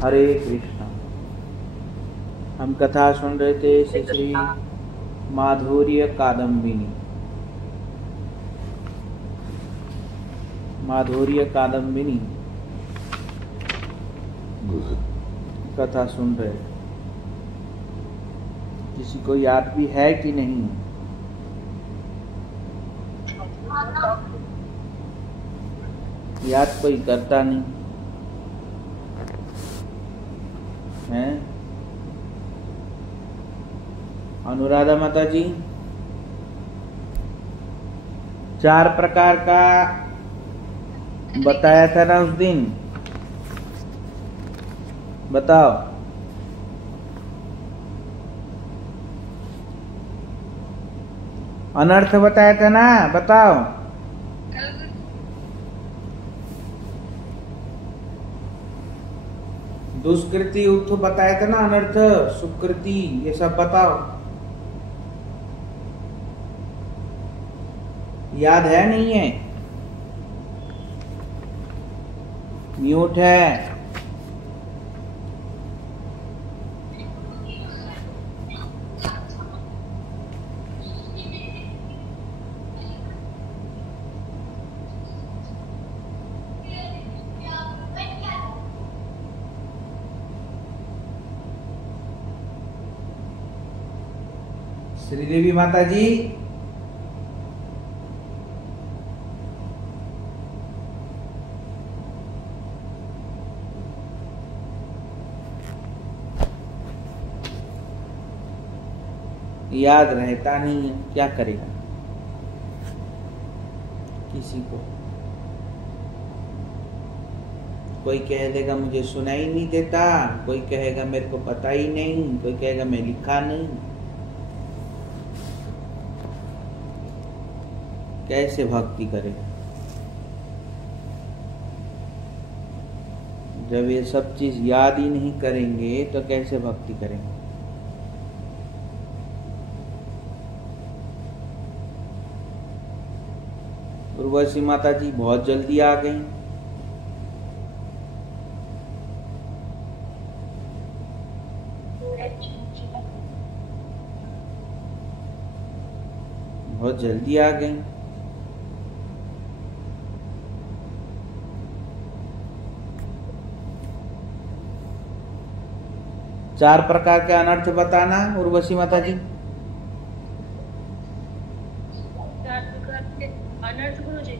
हरे कृष्णा। हम कथा सुन रहे थे श्री माधुर्य कादम्बिनी। माधुर्य कादम्बिनी कथा सुन रहे। किसी को याद भी है कि नहीं? याद कोई करता नहीं है। अनुराधा माता जी, 4 प्रकार का बताया था ना उस दिन, बताओ। अनर्थ बताया था ना, बताओ। दुष्कृति उत्थ बताया था ना, अनर्थ सुकृति, ये सब बताओ। याद है नहीं है? म्यूट है। श्रीदेवी माता जी, याद रहता नहीं है, क्या करेगा किसी को। कोई कह देगा मुझे सुनाई नहीं देता, कोई कहेगा मेरे को पता ही नहीं, कोई कहेगा मैं लिखा नहीं। कैसे भक्ति करेगा जब ये सब चीज याद ही नहीं करेंगे? तो कैसे भक्ति करेंगे? उर्वशी माता जी बहुत जल्दी आ गई। बहुत जल्दी आ गई। चार प्रकार के अनर्थ बताना उर्वशी माता जी। 4 प्रकार के अनर्थ गुरु जी।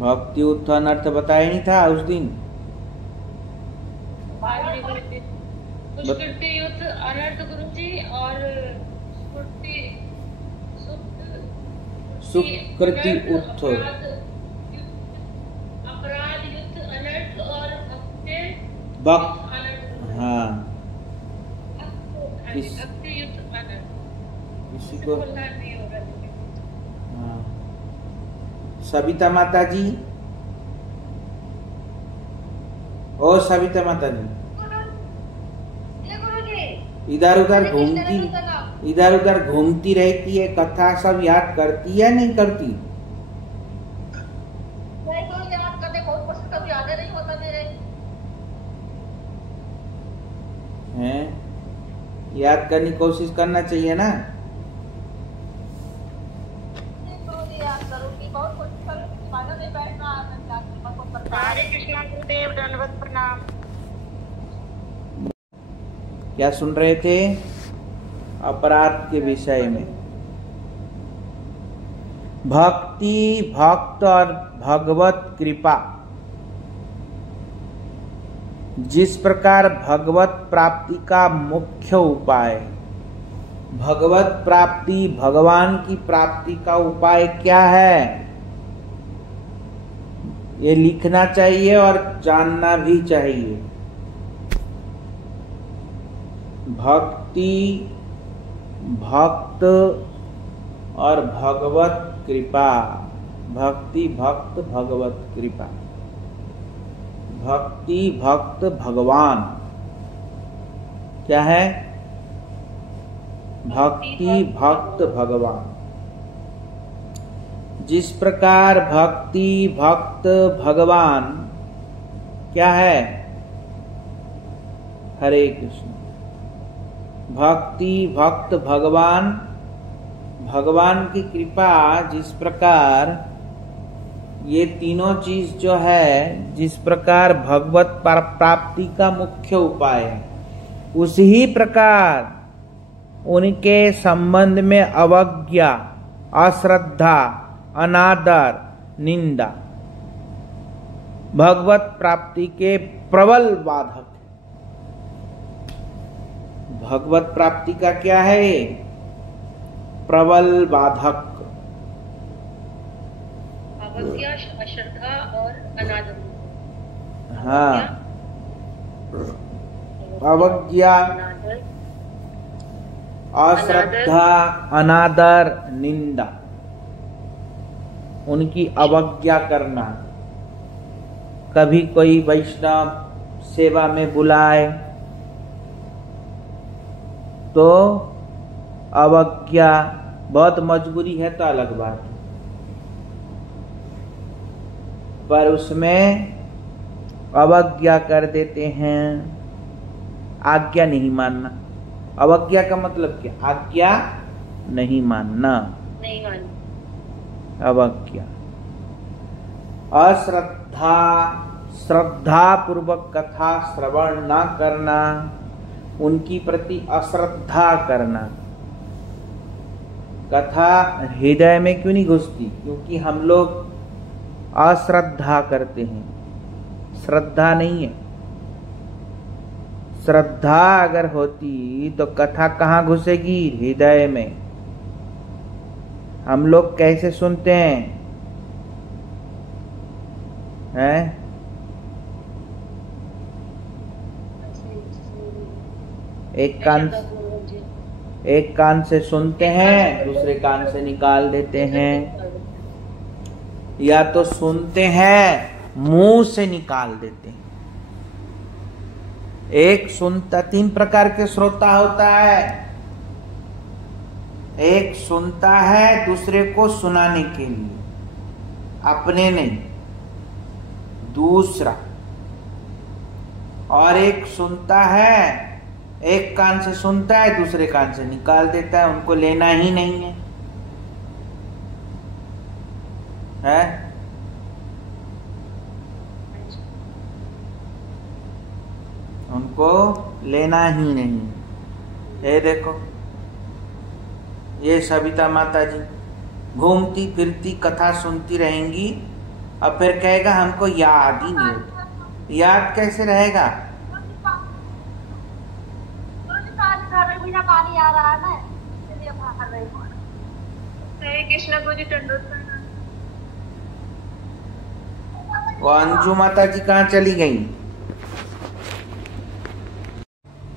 भक्ति उत्थ अनर्थ बताया नहीं था उस दिन? दुष्कृति युद्ध अनर्थ गुरु जी, और सुकृति उत्थ, अपराध युद्ध अनर्थ, और भक्त, हाँ इसी को। हाँ, सविता माता जी, ओ सविता माता जी, इधर उधर घूमती रहती है, कथा सब याद करती है नहीं करती? याद करने बहुत कोशिश, कभी याद नहीं होता मेरे। हैं? याद करने की कोशिश करना चाहिए ना। हरे कृष्णा गुरुदेव, दंडवत प्रणाम। क्या सुन रहे थे? अपराध के विषय में। भक्ति, भक्त और भगवत कृपा। जिस प्रकार भगवत प्राप्ति का मुख्य उपाय, भगवत प्राप्ति, भगवान की प्राप्ति का उपाय क्या है, ये लिखना चाहिए और जानना भी चाहिए। भक्ति, भक्त और भगवत कृपा। भक्ति, भक्त, भगवत कृपा। भक्ति, भक्त, भगवान क्या है? भक्ति, भक्त, भगवान। जिस प्रकार भक्ति, भक्त, भगवान क्या है? हरे कृष्ण। भक्ति, भक्त, भगवान, भगवान की कृपा, जिस प्रकार ये तीनों चीज जो है, जिस प्रकार भगवत प्राप्ति का मुख्य उपाय है, उसी प्रकार उनके संबंध में अवज्ञा, अश्रद्धा, अनादर, निंदा भगवत प्राप्ति के प्रबल बाधक। भगवत प्राप्ति का क्या है? प्रबल बाधक। अवज्ञा, अश्रद्धा और अनादर। हाँ, अवज्ञा, अश्रद्धा, अनादर, निंदा, उनकी अवज्ञा करना। कभी कोई वैष्णव सेवा में बुलाए तो अवज्ञा, बहुत मजबूरी है तो अलग बात है, पर उसमें अवज्ञा कर देते हैं। आज्ञा नहीं मानना। अवज्ञा का मतलब क्या? आज्ञा नहीं मानना, नहीं मानना। अवज्ञा। अश्रद्धा, श्रद्धा पूर्वक कथा श्रवण न करना, उनकी प्रति अश्रद्धा करना। कथा हृदय में क्यों नहीं घुसती? क्योंकि हम लोग अश्रद्धा करते हैं, श्रद्धा नहीं है। श्रद्धा अगर होती तो कथा कहाँ घुसेगी? हृदय में। हम लोग कैसे सुनते हैं? एक कान से सुनते हैं, दूसरे कान से निकाल देते हैं, या तो सुनते हैं मुंह से निकाल देते हैं। एक सुनता, तीन प्रकार के श्रोता होता है। एक सुनता है दूसरे को सुनाने के लिए, अपने नहीं, दूसरा। और एक सुनता है, एक कान से सुनता है, दूसरे कान से निकाल देता है, उनको लेना ही नहीं है, उनको लेना ही नहीं। ये देखो, ये सविता माता जी घूमती फिरती कथा सुनती रहेंगी और फिर कहेगा हमको याद ही नहीं होता। याद कैसे रहेगा? पानी आ रहा है ना, कृष्ण को जी वो अंजू माता जी कहाँ चली गई?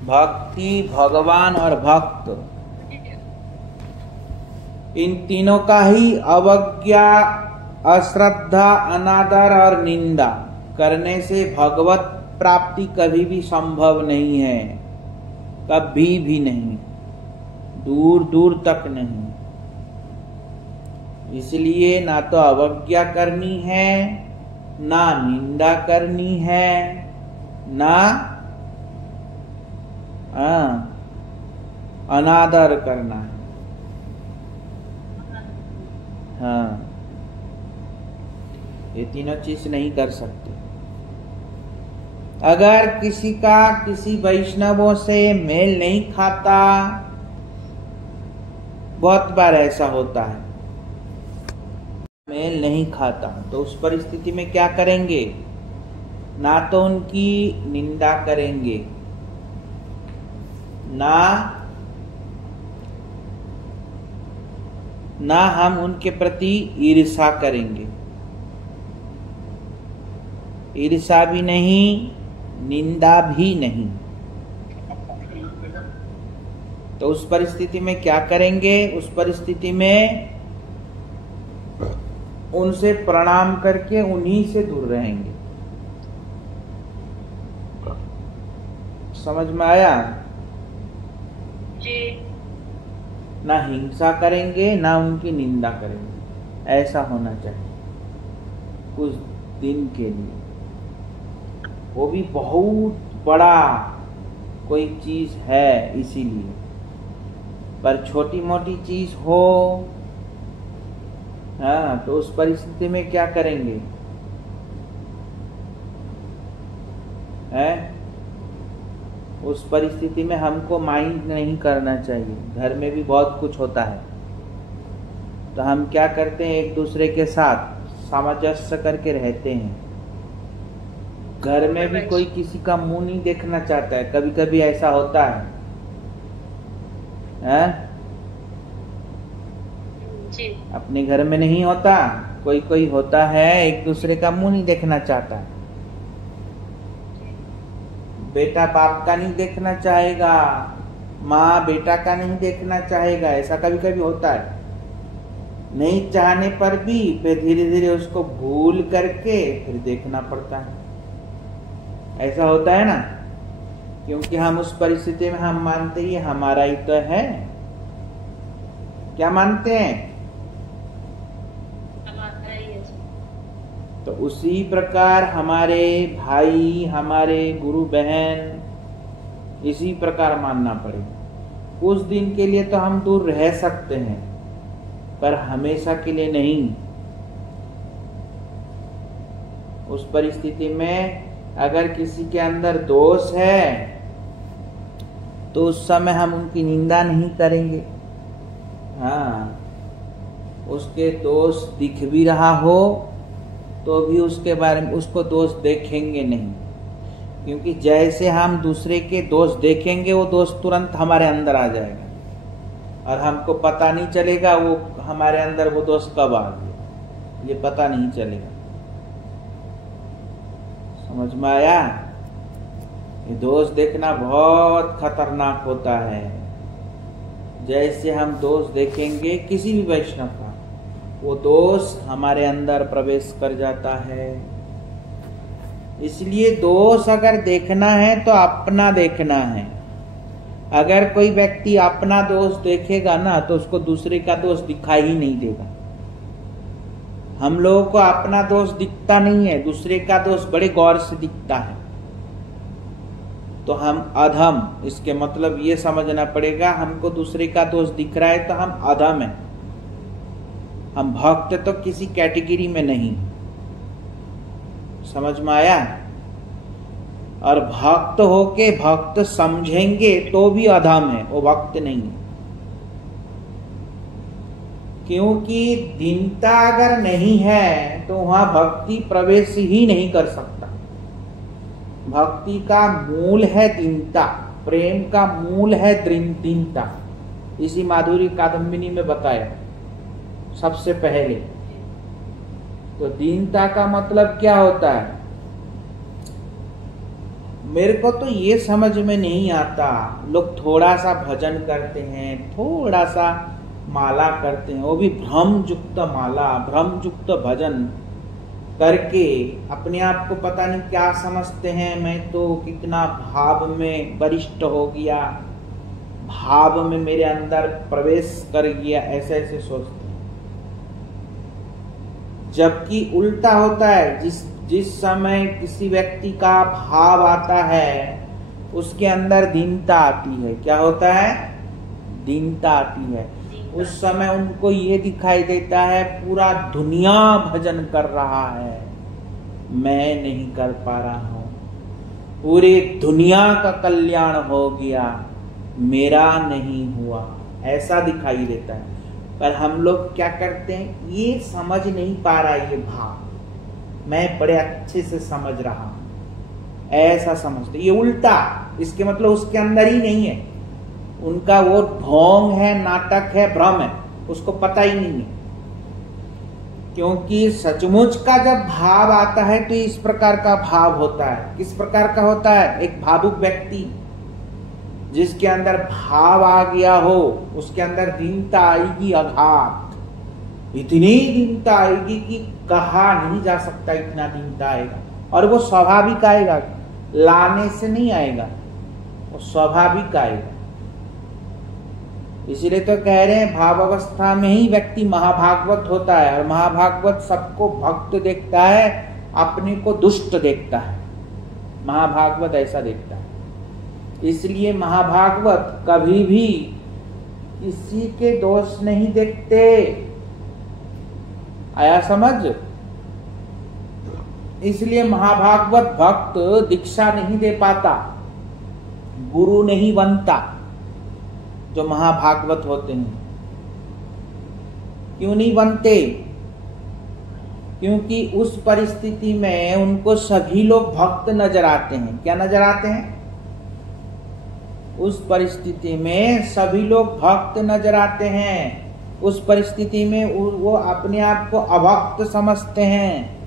भक्ति, भगवान और भक्त, इन तीनों का ही अवज्ञा, अश्रद्धा, अनादर और निंदा करने से भगवत प्राप्ति कभी भी संभव नहीं है, कभी भी नहीं, दूर दूर तक नहीं। इसलिए ना तो अवज्ञा करनी है, ना निंदा करनी है, ना अनादर करना है। हाँ, ये तीनों चीज नहीं कर सकते। अगर किसी का किसी वैष्णवों से मेल नहीं खाता, बहुत बार ऐसा होता है, मेल नहीं खाता, तो उस परिस्थिति में क्या करेंगे? ना तो उनकी निंदा करेंगे, ना हम उनके प्रति ईर्ष्या करेंगे। ईर्ष्या भी नहीं, निंदा भी नहीं। तो उस परिस्थिति में क्या करेंगे? उस परिस्थिति में उनसे प्रणाम करके उन्हीं से दूर रहेंगे। समझ में आया? जी। ना हिंसा करेंगे, ना उनकी निंदा करेंगे। ऐसा होना चाहिए कुछ दिन के लिए, वो भी बहुत बड़ा कोई चीज है इसीलिए। पर छोटी मोटी चीज हो, हाँ, तो उस परिस्थिति में क्या करेंगे? है उस परिस्थिति में हमको माइंड नहीं करना चाहिए। घर में भी बहुत कुछ होता है, तो हम क्या करते हैं, एक दूसरे के साथ सामंजस्य करके रहते हैं। घर में भी कोई किसी का मुंह नहीं देखना चाहता है, कभी कभी ऐसा होता है, जी। अपने घर में नहीं होता, कोई कोई होता है एक दूसरे का मुंह नहीं देखना चाहता। बेटा बाप का नहीं देखना चाहेगा, माँ बेटा का नहीं देखना चाहेगा, ऐसा कभी कभी होता है। नहीं चाहने पर भी फिर धीरे धीरे उसको भूल करके फिर देखना पड़ता है। ऐसा होता है ना, क्योंकि हम उस परिस्थिति में हम मानते ही हमारा ही तो है। क्या मानते हैं? तो उसी प्रकार हमारे भाई, हमारे गुरु बहन, इसी प्रकार मानना पड़ेगा। कुछ दिन के लिए तो हम दूर रह सकते हैं, पर हमेशा के लिए नहीं। उस परिस्थिति में अगर किसी के अंदर दोष है तो उस समय हम उनकी निंदा नहीं करेंगे। हाँ, उसके दोष दिख भी रहा हो तो भी उसके बारे में उसको दोष देखेंगे नहीं, क्योंकि जैसे हम दूसरे के दोष देखेंगे वो दोष तुरंत हमारे अंदर आ जाएगा और हमको पता नहीं चलेगा वो हमारे अंदर वो दोष कब आ गया, ये पता नहीं चलेगा। समझ में आया? ये दोष देखना बहुत खतरनाक होता है। जैसे हम दोष देखेंगे किसी भी वैष्णव का, वो दोष हमारे अंदर प्रवेश कर जाता है। इसलिए दोष अगर देखना है तो अपना देखना है। अगर कोई व्यक्ति अपना दोष देखेगा ना तो उसको दूसरे का दोष दिखाई ही नहीं देगा। हम लोगों को अपना दोष दिखता नहीं है, दूसरे का दोष बड़े गौर से दिखता है। तो हम अधम, इसके मतलब ये समझना पड़ेगा, हमको दूसरे का दोष दिख रहा है तो हम अधम हैं। हम भक्त तो किसी कैटेगरी में नहीं। समझ में आया? और भक्त होके भक्त समझेंगे तो भी अधम है, वो भक्त नहीं है। क्योंकि दीनता अगर नहीं है तो वहां भक्ति प्रवेश ही नहीं कर सकता। भक्ति का मूल है दीनता, प्रेम का मूल है दीनता। इसी माधुरी कादम्बिनी में बताया सबसे पहले। तो दीनता का मतलब क्या होता है? मेरे को तो ये समझ में नहीं आता। लोग थोड़ा सा भजन करते हैं, थोड़ा सा माला करते हैं, वो भी भ्रमयुक्त माला, भ्रमयुक्त भजन करके अपने आप को पता नहीं क्या समझते हैं। मैं तो कितना भाव में वरिष्ठ हो गया, भाव में मेरे अंदर प्रवेश कर गया, ऐसे ऐसे सोचते हैं। जबकि उल्टा होता है। जिस समय किसी व्यक्ति का भाव आता है उसके अंदर दीनता आती है। क्या होता है? दीनता आती है। उस समय उनको ये दिखाई देता है पूरा दुनिया भजन कर रहा है, मैं नहीं कर पा रहा हूं, पूरी दुनिया का कल्याण हो गया, मेरा नहीं हुआ, ऐसा दिखाई देता है। पर हम लोग क्या करते हैं, ये समझ नहीं पा रहा ये भाव, मैं बड़े अच्छे से समझ रहा हूं, ऐसा समझते। ये उल्टा, इसके मतलब उसके अंदर ही नहीं है, उनका वो ढोंग है, नाटक है, भ्रम है, उसको पता ही नहीं है। क्योंकि सचमुच का जब भाव आता है तो इस प्रकार का भाव होता है। किस प्रकार का होता है? एक भावुक व्यक्ति जिसके अंदर भाव आ गया हो, उसके अंदर दीनता आएगी अगाध, इतनी दीनता आएगी कि कहा नहीं जा सकता, इतना दीनता आएगा। और वो स्वाभाविक आएगा, लाने से नहीं आएगा, वो स्वाभाविक आएगा। इसीलिए तो कह रहे हैं भाव अवस्था में ही व्यक्ति महाभागवत होता है। और महाभागवत सबको भक्त देखता है, अपने को दुष्ट देखता है। महाभागवत ऐसा देखता है। इसलिए महाभागवत कभी भी किसी के दोष नहीं देखते। आया समझ? इसलिए महाभागवत भक्त दीक्षा नहीं दे पाता, गुरु नहीं बनता जो महाभागवत होते हैं। क्यों नहीं बनते? क्योंकि उस परिस्थिति में उनको सभी लोग भक्त नजर आते हैं। क्या नजर आते हैं? उस परिस्थिति में सभी लोग भक्त नजर आते हैं। उस परिस्थिति में वो अपने आप को अभक्त समझते हैं।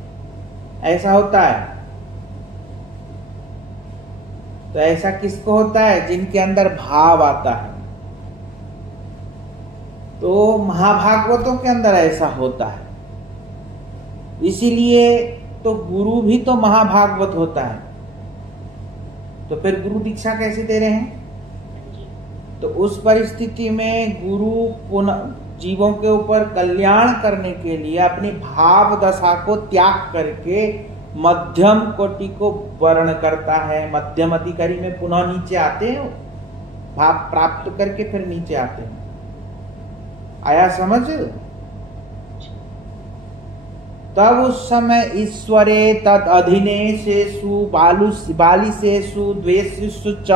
ऐसा होता है। तो ऐसा किसको होता है? जिनके अंदर भाव आता है। तो महाभागवतों के अंदर ऐसा होता है। इसीलिए तो गुरु भी तो महाभागवत होता है। तो फिर गुरु दीक्षा कैसे दे रहे हैं? तो उस परिस्थिति में गुरु पुनः जीवों के ऊपर कल्याण करने के लिए अपनी भाव दशा को त्याग करके मध्यम कोटि को वर्ण करता है। मध्यम अधिकारी में पुनः नीचे आते हैं, भाव प्राप्त करके फिर नीचे आते हैं। आया समझ? तब उस समय ईश्वरे तद अधीनेशेषु बालिशेषु द्वेषेषु च,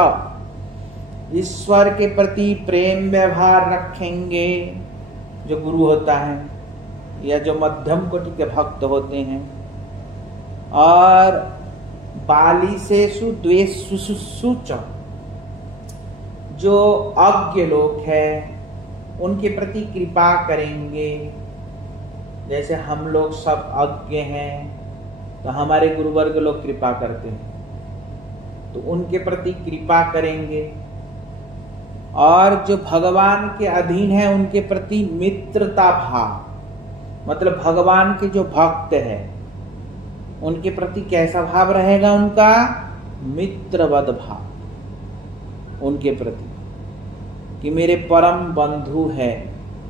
ईश्वर के प्रति प्रेम व्यवहार रखेंगे जो गुरु होता है या जो मध्यम कोटि के भक्त होते हैं। और बालिशेषु द्वेषेषु च, जो अज्ञ लोग हैं उनके प्रति कृपा करेंगे। जैसे हम लोग सब अज्ञ हैं तो हमारे गुरुवर्ग लोग कृपा करते हैं, तो उनके प्रति कृपा करेंगे। और जो भगवान के अधीन है उनके प्रति मित्रता भाव, मतलब भगवान के जो भक्त है उनके प्रति कैसा भाव रहेगा? उनका मित्रवत भाव उनके प्रति, कि मेरे परम बंधु है,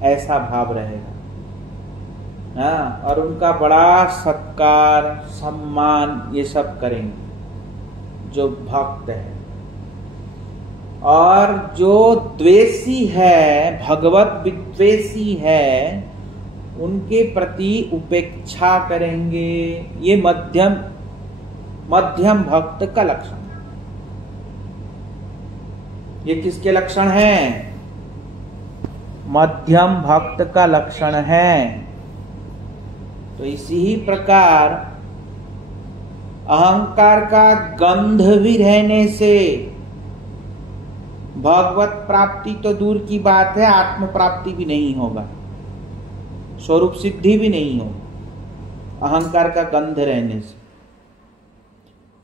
ऐसा भाव रहेगा। हाँ, और उनका बड़ा सत्कार सम्मान ये सब करेंगे जो भक्त है। और जो द्वेषी है, भगवत विद्वेषी है, उनके प्रति उपेक्षा करेंगे। ये मध्यम भक्त का लक्षण। ये किसके लक्षण हैं? मध्यम भक्त का लक्षण है। तो इसी ही प्रकार अहंकार का गंध भी रहने से भगवत प्राप्ति तो दूर की बात है, आत्म प्राप्ति भी नहीं होगा, स्वरूप सिद्धि भी नहीं होगा अहंकार का गंध रहने से।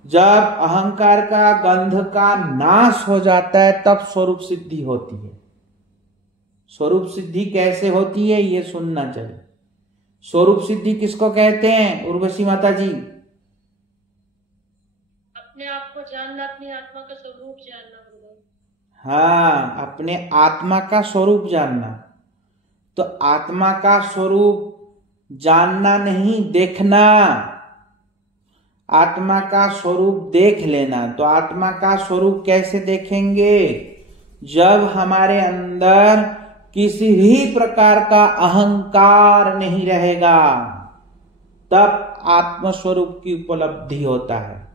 जब अहंकार का गंध का नाश हो जाता है तब स्वरूप सिद्धि होती है। स्वरूप सिद्धि कैसे होती है ये सुनना चाहिए। स्वरूप सिद्धि किसको कहते हैं उर्वशी माता जी? अपने आप को जानना, अपनी आत्मा का स्वरूप जानना। हाँ, अपने आत्मा का स्वरूप जानना। तो आत्मा का स्वरूप जानना नहीं, देखना। आत्मा का स्वरूप देख लेना। तो आत्मा का स्वरूप कैसे देखेंगे? जब हमारे अंदर किसी भी प्रकार का अहंकार नहीं रहेगा, तब आत्म स्वरूप की उपलब्धि होता है।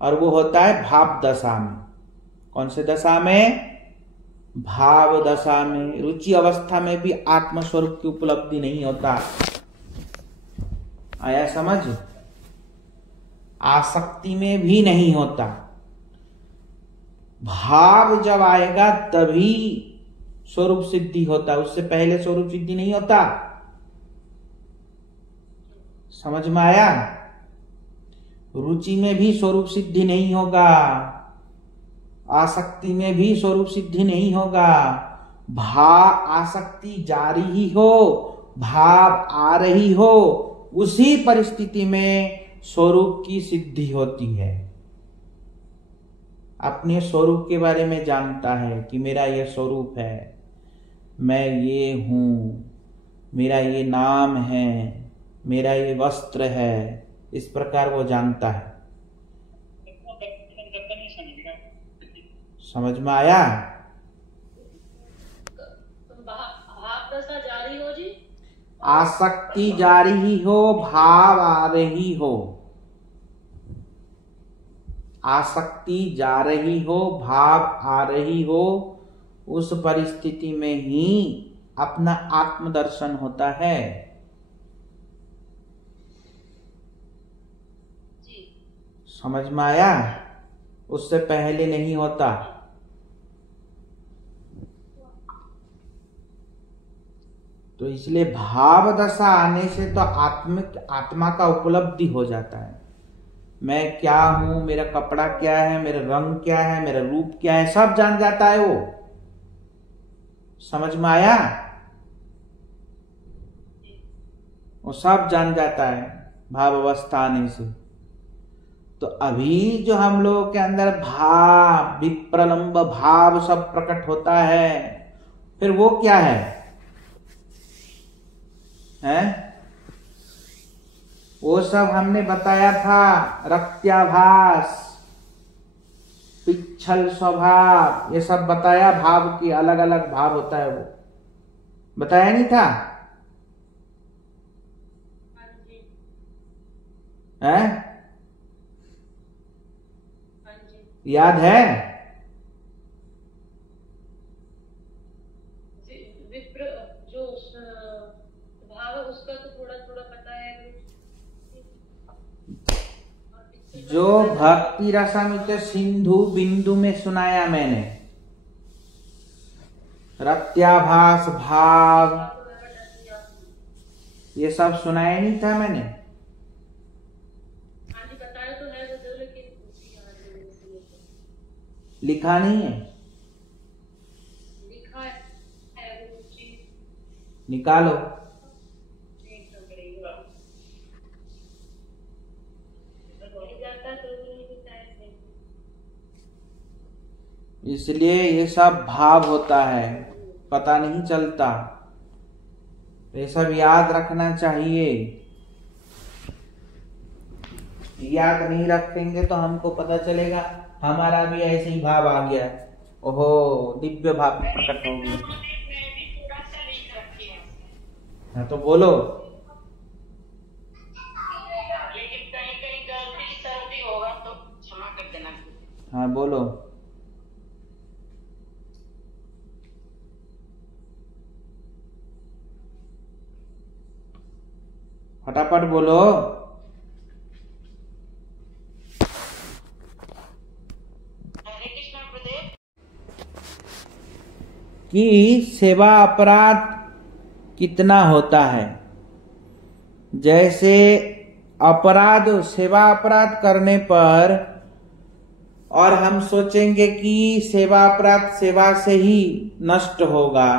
और वो होता है भाव दशा में। कौन से दशा में? भाव दशा में। रुचि अवस्था में भी आत्म स्वरूप की उपलब्धि नहीं होता। आया समझ? आसक्ति में भी नहीं होता। भाव जब आएगा तभी स्वरूप सिद्धि होता, उससे पहले स्वरूप सिद्धि नहीं होता। समझ में आया? रुचि में भी स्वरूप सिद्धि नहीं होगा, आसक्ति में भी स्वरूप सिद्धि नहीं होगा। भाव आसक्ति जारी ही हो, भाव आ रही हो, उसी परिस्थिति में स्वरूप की सिद्धि होती है। अपने स्वरूप के बारे में जानता है कि मेरा यह स्वरूप है, मैं ये हूं, मेरा ये नाम है, मेरा ये वस्त्र है, इस प्रकार वो जानता है। समझ में आया? भाव दशा जारी हो जी, आसक्ति जा रही हो, भाव आ रही हो, आसक्ति जा रही हो, भाव आ रही हो, उस परिस्थिति में ही अपना आत्मदर्शन होता है। समझ में आया? उससे पहले नहीं होता। तो इसलिए भाव दशा आने से तो आत्मा का उपलब्धि हो जाता है। मैं क्या हूं, मेरा कपड़ा क्या है, मेरा रंग क्या है, मेरा रूप क्या है, सब जान जाता है वो। समझ में आया? वो सब जान जाता है भाव अवस्था आने से। तो अभी जो हम लोगों के अंदर भाव, विप्रलंब भाव सब प्रकट होता है, फिर वो क्या है? वो सब हमने बताया था, रक्त्याभास, पिच्छल स्वभाव, ये सब बताया। भाव की अलग अलग भाव होता है, वो बताया नहीं था? हैं? याद है? विप्र जो भाव है उसका तो थोड़ा थोड़ा पता है। जो भक्ति रसामित सिंधु बिंदु में सुनाया मैंने, रत्याभास भाव, ये सब सुनाया नहीं था मैंने? हाँ जी, बताया तो है वो, लेकिन लिखा नहीं है? लिखा है निकालो। इसलिए ये सब भाव होता है, पता नहीं चलता। ये सब याद रखना चाहिए। याद नहीं रखेंगे तो हमको पता चलेगा हमारा भी ऐसे ही भाव आ गया, ओहो दिव्य भाव प्रकट हो गया। हाँ तो बोलो। लेकिन कहीं कहीं गलती सर्दी होगा तो क्षमा कर देना। हाँ बोलो। फटाफट बोलो। हरे कृष्ण गुरुदेव। कि सेवा अपराध कितना होता है। जैसे अपराध, सेवा अपराध करने पर और हम सोचेंगे कि सेवा अपराध सेवा से ही नष्ट होगा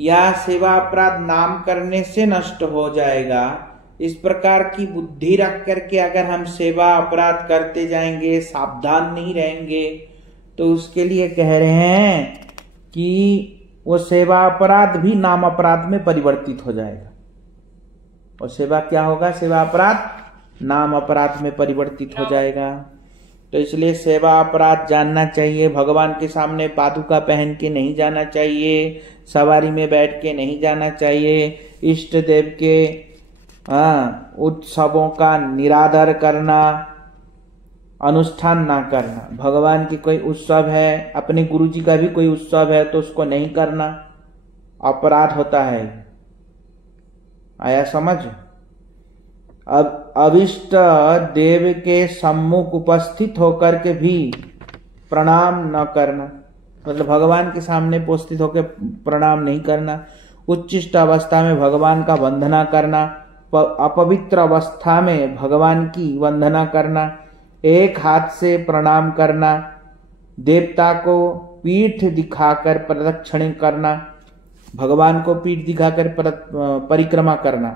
या सेवा अपराध नाम करने से नष्ट हो जाएगा, इस प्रकार की बुद्धि रख करके अगर हम सेवा अपराध करते जाएंगे, सावधान नहीं रहेंगे, तो उसके लिए कह रहे हैं कि वो सेवा अपराध भी नाम अपराध में परिवर्तित हो जाएगा। और सेवा क्या होगा? सेवा अपराध नाम अपराध में परिवर्तित हो जाएगा। तो इसलिए सेवा अपराध जानना चाहिए। भगवान के सामने पादुका पहन के नहीं जाना चाहिए, सवारी में बैठ के नहीं जाना चाहिए, इष्ट देव के उत्सवों का निरादर करना, अनुष्ठान ना करना। भगवान की कोई उत्सव है, अपने गुरुजी का भी कोई उत्सव है तो उसको नहीं करना, अपराध होता है। आया समझ? अब अविष्ट देव के सम्मुख उपस्थित होकर के भी प्रणाम न करना, मतलब भगवान के सामने उपस्थित होकर प्रणाम नहीं करना। उच्चिष्ट अवस्था में भगवान का वंदना करना, अपवित्र अवस्था में भगवान की वंदना करना, एक हाथ से प्रणाम करना, देवता को पीठ दिखाकर प्रदक्षिण करना, भगवान को पीठ दिखाकर परिक्रमा करना।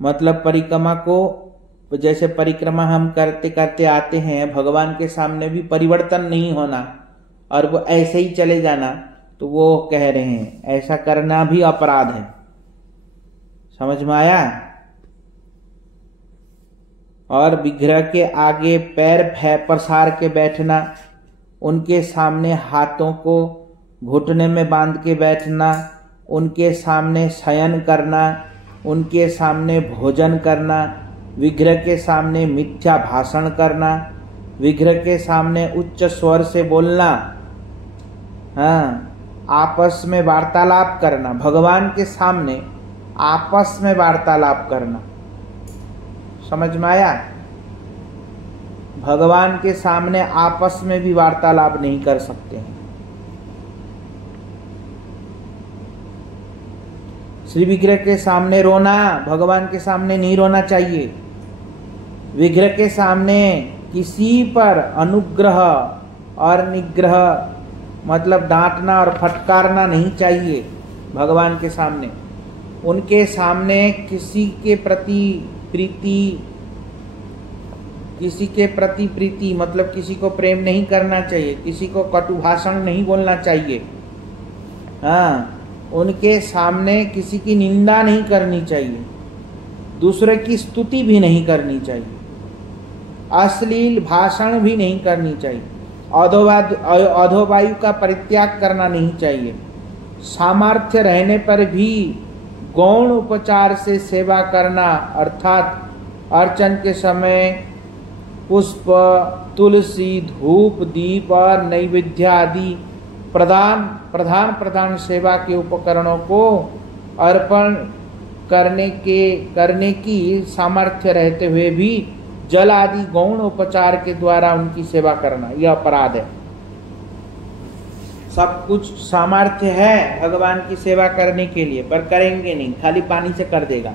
मतलब परिक्रमा को, जैसे परिक्रमा हम करते करते आते हैं, भगवान के सामने भी परिवर्तन नहीं होना और वो ऐसे ही चले जाना, तो वो कह रहे हैं ऐसा करना भी अपराध है। समझ में आया? और विग्रह के आगे पैर पसार के बैठना, उनके सामने हाथों को घुटने में बांध के बैठना, उनके सामने शयन करना, उनके सामने भोजन करना, विग्रह के सामने मिथ्या भाषण करना, विग्रह के सामने उच्च स्वर से बोलना, हाँ, आपस में वार्तालाप करना, भगवान के सामने आपस में वार्तालाप करना। समझ में आया? भगवान के सामने आपस में भी वार्तालाप नहीं कर सकते हैं। श्री विग्रह के सामने रोना, भगवान के सामने नहीं रोना चाहिए। विग्रह के सामने किसी पर अनुग्रह और निग्रह मतलब डांटना और फटकारना नहीं चाहिए। भगवान के सामने, उनके सामने किसी के प्रति प्रीति मतलब किसी को प्रेम नहीं करना चाहिए, किसी को कटु भाषण नहीं बोलना चाहिए। हाँ, उनके सामने किसी की निंदा नहीं करनी चाहिए, दूसरे की स्तुति भी नहीं करनी चाहिए, अश्लील भाषण भी नहीं करनी चाहिए, अधोवायु का परित्याग करना नहीं चाहिए। सामर्थ्य रहने पर भी गौण उपचार से सेवा करना, अर्थात अर्चन के समय पुष्प, तुलसी, धूप, दीप और नैवेद्य आदि प्रधान सेवा के उपकरणों को अर्पण करने की सामर्थ्य रहते हुए भी जल आदि गौण उपचार के द्वारा उनकी सेवा करना, यह अपराध है। सब कुछ सामर्थ्य है भगवान की सेवा करने के लिए, पर करेंगे नहीं, खाली पानी से कर देगा,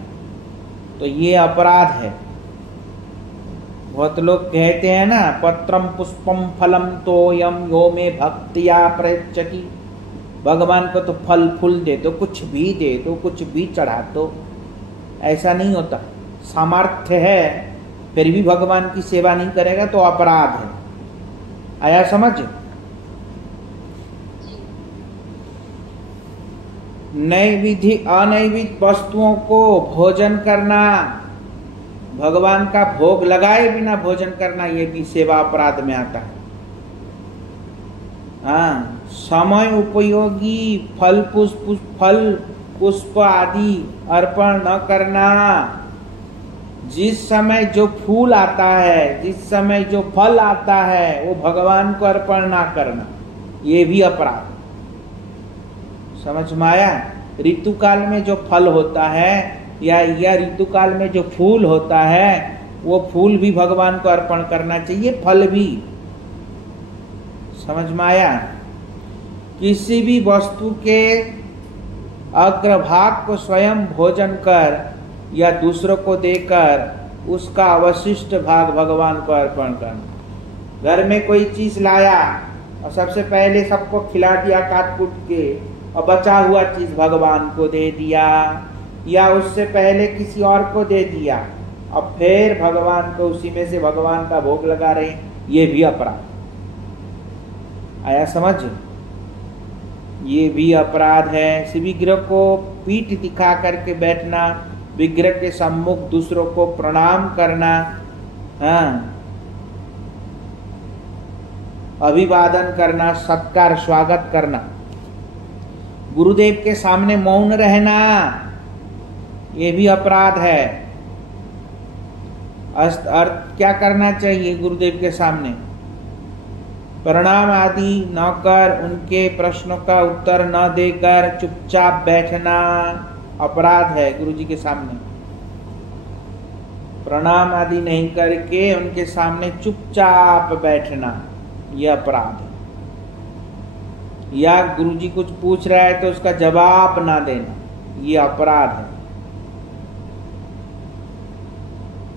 तो ये अपराध है। बहुत लोग कहते हैं ना, पत्रम पुष्पम फलम तोयम यो में भक्तिया प्रयच्छति। भगवान को तो फल फूल दे दो, कुछ भी दे दो, कुछ भी चढ़ा दो, ऐसा नहीं होता। सामर्थ्य है फिर भी भगवान की सेवा नहीं करेगा तो अपराध है। आया समझ? अनैविध वस्तुओं को भोजन करना, भगवान का भोग लगाए बिना भोजन करना, ये भी सेवा अपराध में आता है। हाँ, समय उपयोगी फल पुष्प आदि अर्पण न करना, जिस समय जो फूल आता है, जिस समय जो फल आता है, वो भगवान को अर्पण ना करना, ये भी अपराध। समझ में आया? ऋतु काल में जो फल होता है या ऋतु काल में जो फूल होता है, वो फूल भी भगवान को अर्पण करना चाहिए, फल भी। समझ में आया? किसी भी वस्तु के अग्रभाग को स्वयं भोजन कर या दूसरों को देकर उसका अवशिष्ट भाग भगवान को अर्पण करना। घर में कोई चीज लाया और सबसे पहले सबको खिला दिया काट कूट के, और बचा हुआ चीज भगवान को दे दिया, या उससे पहले किसी और को दे दिया और फिर भगवान को उसी में से भगवान का भोग लगा रहे हैं, ये भी अपराध। आया समझ? ये भी अपराध है। श्री विग्रह को पीठ दिखा करके बैठना, विग्रह के सम्मुख दूसरों को प्रणाम करना, हाँ, अभिवादन करना, सत्कार स्वागत करना, गुरुदेव के सामने मौन रहना, ये भी अपराध है। अर्थ क्या करना चाहिए गुरुदेव के सामने? प्रणाम आदि न कर, उनके प्रश्नों का उत्तर न देकर चुपचाप बैठना अपराध है। गुरुजी के सामने प्रणाम आदि नहीं करके उनके सामने चुपचाप बैठना, यह अपराध है। या गुरुजी कुछ पूछ रहा है तो उसका जवाब ना देना, ये अपराध है।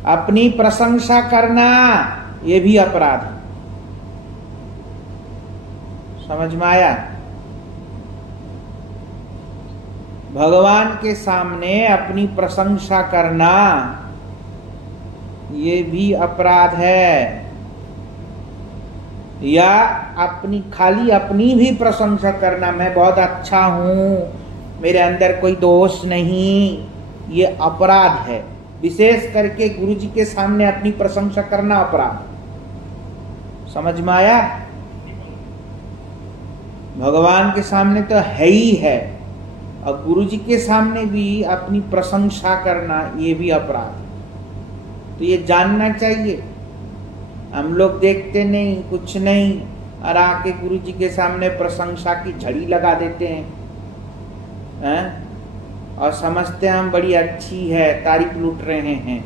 अपनी प्रशंसा करना, ये भी अपराध है। समझ में आया? भगवान के सामने अपनी प्रशंसा करना, ये भी अपराध है। या खाली अपनी भी प्रशंसा करना, मैं बहुत अच्छा हूं, मेरे अंदर कोई दोष नहीं, ये अपराध है। विशेष करके गुरु जी के सामने अपनी प्रशंसा करना अपराध। समझ में आया? भगवान के सामने तो है ही है, और गुरु जी के सामने भी अपनी प्रशंसा करना ये भी अपराध। तो ये जानना चाहिए। हम लोग देखते नहीं, कुछ नहीं, और आके गुरु जी के सामने प्रशंसा की झड़ी लगा देते हैं, और समझते हैं हम बड़ी अच्छी है, तारीफ लूट रहे हैं।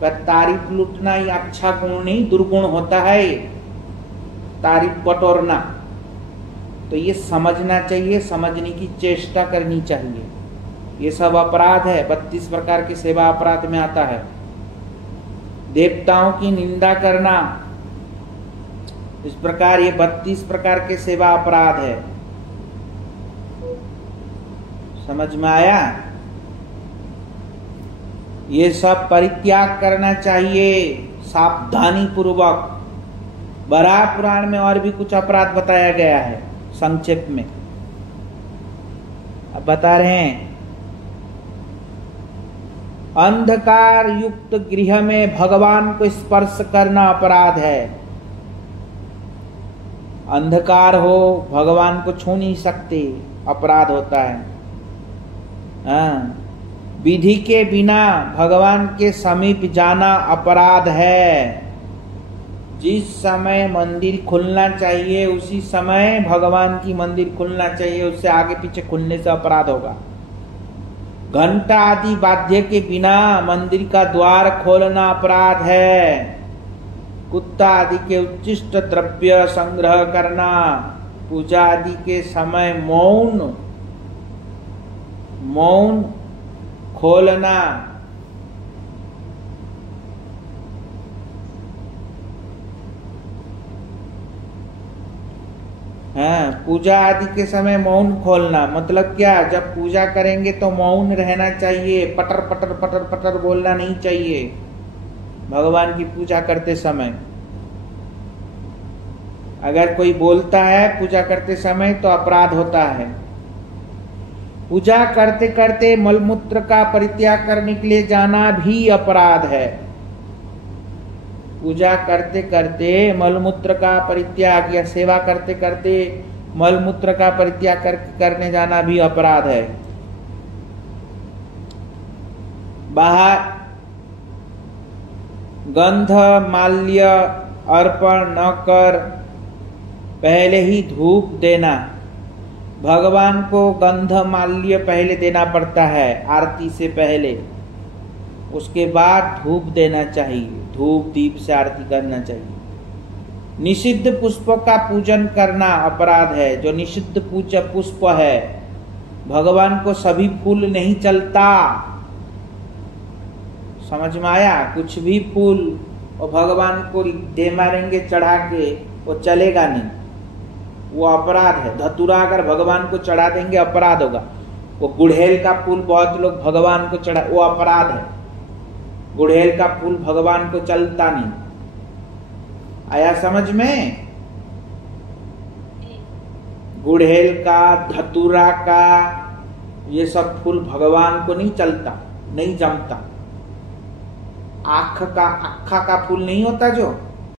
पर तारीफ लूटना ही अच्छा गुण नहीं, दुर्गुण होता है तारीफ बटोरना। तो ये समझना चाहिए, समझने की चेष्टा करनी चाहिए। ये सब अपराध है, 32 प्रकार के सेवा अपराध में आता है। देवताओं की निंदा करना, इस प्रकार ये 32 प्रकार के सेवा अपराध है। समझ में आया? ये सब परित्याग करना चाहिए सावधानी पूर्वक। वराह पुराण में और भी कुछ अपराध बताया गया है संक्षेप में, अब बता रहे हैं। अंधकार युक्त गृह में भगवान को स्पर्श करना अपराध है। अंधकार हो, भगवान को छू नहीं सकते, अपराध होता है। हाँ, विधि के बिना भगवान के समीप जाना अपराध है। जिस समय मंदिर खुलना चाहिए उसी समय भगवान की मंदिर खुलना चाहिए, उससे आगे पीछे खुलने से अपराध होगा। घंटा आदि वाद्य के बिना मंदिर का द्वार खोलना अपराध है। कुत्ता आदि के उच्चिष्ट द्रव्य संग्रह करना, पूजा आदि के समय मौन खोलना, हाँ, पूजा आदि के समय मौन खोलना मतलब क्या? जब पूजा करेंगे तो मौन रहना चाहिए, पटर पटर पटर पटर बोलना नहीं चाहिए भगवान की पूजा करते समय। अगर कोई बोलता है पूजा करते समय तो अपराध होता है। पूजा करते करते मलमूत्र का परित्याग करने के लिए जाना भी अपराध है। पूजा करते करते मलमूत्र का परित्याग या सेवा करते करते मलमूत्र का परित्याग करने जाना भी अपराध है। बाहर गंध माल्य अर्पण न कर पहले ही धूप देना। भगवान को गंध माल्य पहले देना पड़ता है आरती से पहले, उसके बाद धूप देना चाहिए, धूप दीप से आरती करना चाहिए। निषिद्ध पुष्प का पूजन करना अपराध है। जो निषिद्ध पूजा पुष्प है, भगवान को सभी फूल नहीं चलता। समझ में आया? कुछ भी फूल और भगवान को दे मारेंगे चढ़ा के, वो चलेगा नहीं, वो अपराध है। धतूरा अगर भगवान को चढ़ा देंगे अपराध होगा। वो गुड़हेल का फूल बहुत लोग भगवान को चढ़ा, वो अपराध है। गुड़हेल का फूल भगवान को चलता नहीं। आया समझ में? गुड़हेल का, धतूरा का, ये सब फूल भगवान को नहीं चलता, नहीं जमता। आख का, अक्खा का फूल नहीं होता जो,